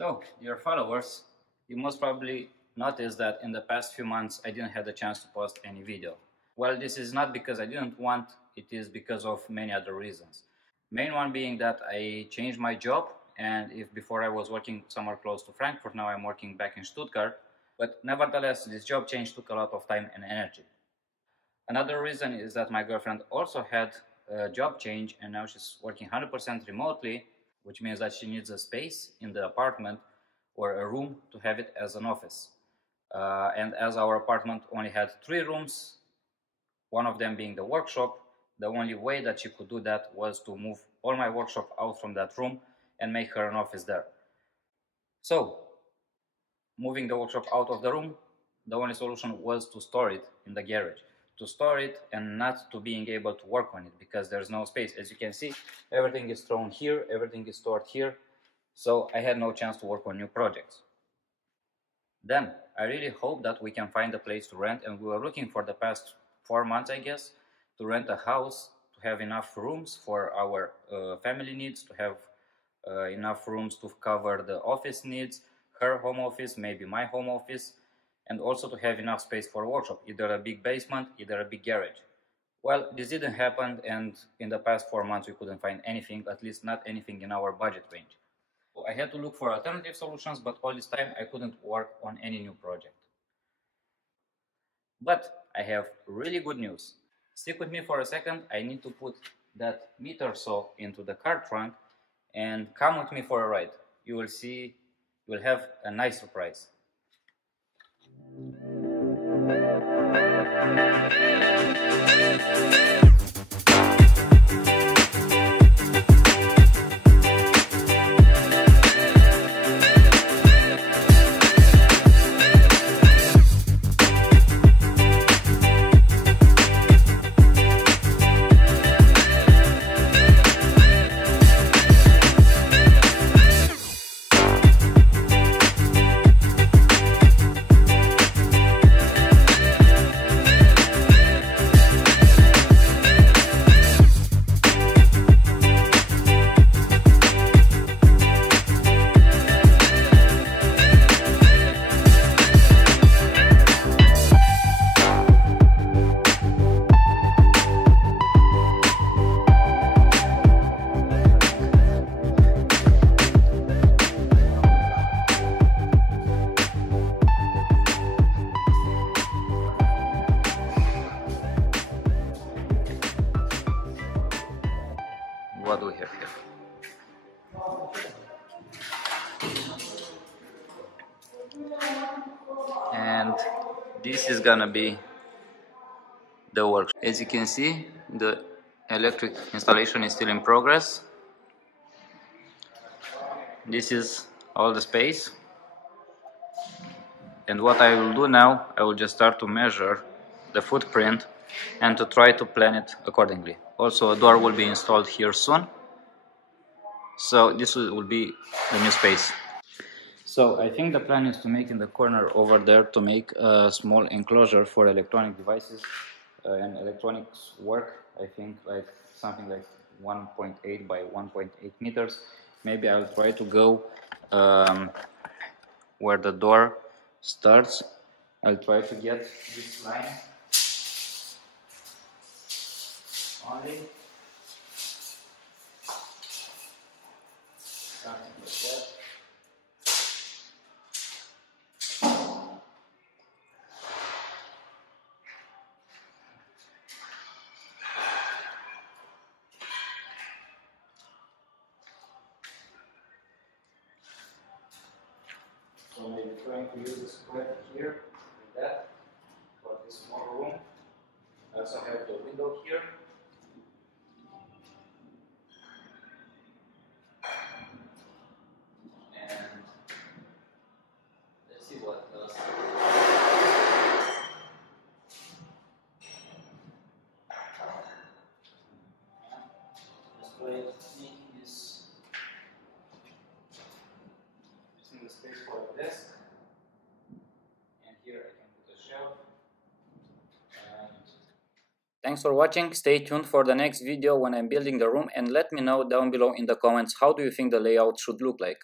So, dear followers, you most probably noticed that in the past few months I didn't have the chance to post any video. Well, this is not because I didn't want, it is because of many other reasons. Main one being that I changed my job, and if before I was working somewhere close to Frankfurt, now I'm working back in Stuttgart. But nevertheless, this job change took a lot of time and energy. Another reason is that my girlfriend also had a job change, and now she's working 100% remotely, which means that she needs a space in the apartment or a room to have it as an office. And as our apartment only had 3 rooms, one of them being the workshop, the only way that she could do that was to move all my workshop out from that room and make her an office there. So, moving the workshop out of the room, the only solution was to store it in the garage. To store it and not to being able to work on it because there's no space. As you can see, everything is thrown here, everything is stored here, so I had no chance to work on new projects. Then I really hope that we can find a place to rent, and we were looking for the past 4 months, I guess, to rent a house, to have enough rooms for our family needs, to have enough rooms to cover the office needs, her home office, maybe my home office, and also to have enough space for a workshop, either a big basement, either a big garage. Well, this didn't happen, and in the past 4 months we couldn't find anything, at least not anything in our budget range. So I had to look for alternative solutions, but all this time I couldn't work on any new project. But I have really good news. Stick with me for a second. I need to put that meter saw into the car trunk and come with me for a ride. You will see, you will have a nice surprise. What do we have here? And this is gonna be the workshop. As you can see, the electric installation is still in progress. This is all the space. And what I will do now, I will just start to measure the footprint and to try to plan it accordingly. Also, a door will be installed here soon. So this will be the new space. So I think the plan is to make in the corner over there, to make a small enclosure for electronic devices and electronics work. I think like something like 1.8 by 1.8 meters. Maybe I'll try to go where the door starts. I'll try to get this line only. Something like that. So maybe trying to use the square here, like that, for this small room. I also have the window here. And let's see what else. This way, is using the space for a desk. And here I can put a shelf. Thanks for watching. Stay tuned for the next video when I'm building the room, and let me know down below in the comments how do you think the layout should look like.